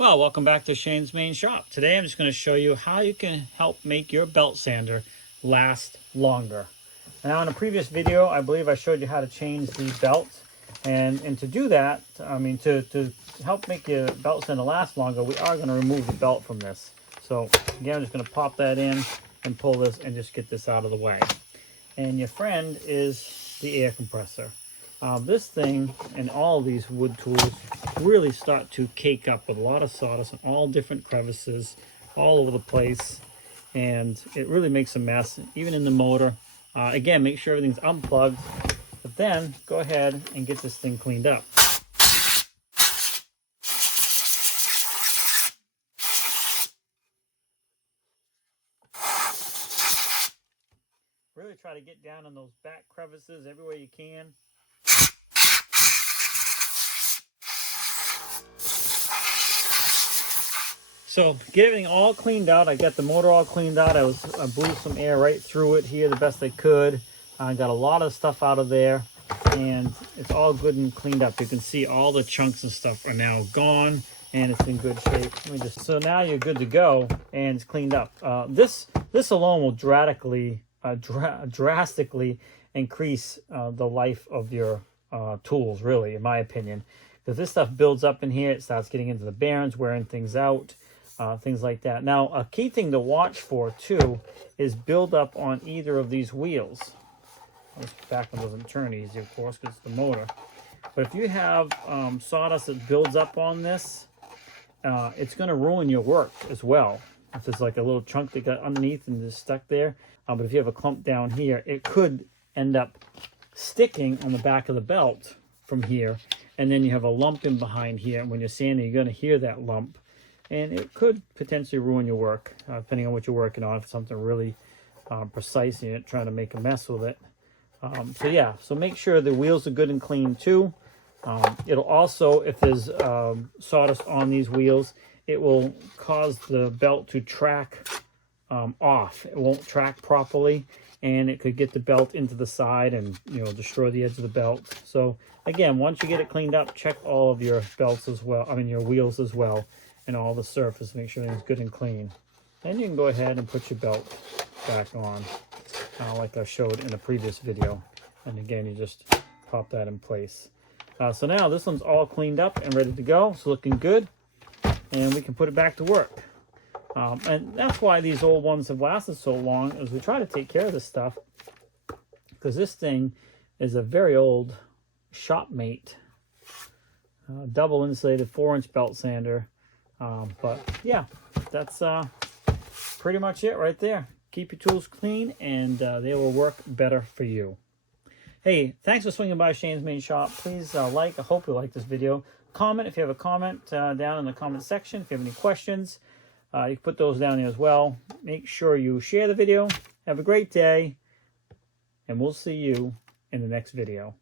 Well, welcome back to Shane's Main Shop. Today I'm just going to show you how you can help make your belt sander last longer. Now in a previous video, I believe I showed you how to change the belt. And to do that, to help make your belt sander last longer, we are going to remove the belt from this. So again, I'm just going to pop that in and pull this and just get this out of the way. And your friend is the air compressor. This thing and all these wood tools really start to cake up with a lot of sawdust and all different crevices all over the place, and it really makes a mess even in the motor. Again, make sure everything's unplugged, but then go ahead and get this thing cleaned up. Really try to get down in those back crevices everywhere you can. So get everything all cleaned out. I got the motor all cleaned out. I blew some air right through it here the best I could. I got a lot of stuff out of there, and it's all good and cleaned up. You can see all the chunks and stuff are now gone, and it's in good shape. So now you're good to go, and it's cleaned up. This alone will drastically increase the life of your tools, really, in my opinion. Because this stuff builds up in here, it starts getting into the bearings, wearing things out. Things like that. Now, a key thing to watch for too is build up on either of these wheels. This back one doesn't turn easy, of course, because it's the motor. But if you have sawdust that builds up on this, it's going to ruin your work as well. If there's like a little chunk that got underneath and is stuck there, but if you have a clump down here, it could end up sticking on the back of the belt from here, and then you have a lump in behind here. And when you're sanding, you're going to hear that lump. And it could potentially ruin your work, depending on what you're working on. If it's something really precise and you're trying to make a mess with it. So make sure the wheels are good and clean too. It'll also, if there's sawdust on these wheels, it will cause the belt to track off. It won't track properly, and it could get the belt into the side and destroy the edge of the belt. So again, once you get it cleaned up, check all of your belts as well. Your wheels as well. And all the surface, make sure it's good and clean. Then you can go ahead and put your belt back on, like I showed in the previous video. And again, you just pop that in place. So now this one's all cleaned up and ready to go. It's looking good, and we can put it back to work. And that's why these old ones have lasted so long, is we try to take care of this stuff, because this thing is a very old Shopmate double insulated 4-inch belt sander. But yeah, that's pretty much it right there. Keep your tools clean, and they will work better for you. Hey, thanks for swinging by Shane's Main Shop. Please I hope you like this video. Comment if you have a comment down in the comment section. If you have any questions, you can put those down there as well. Make sure you share the video. Have a great day, and we'll see you in the next video.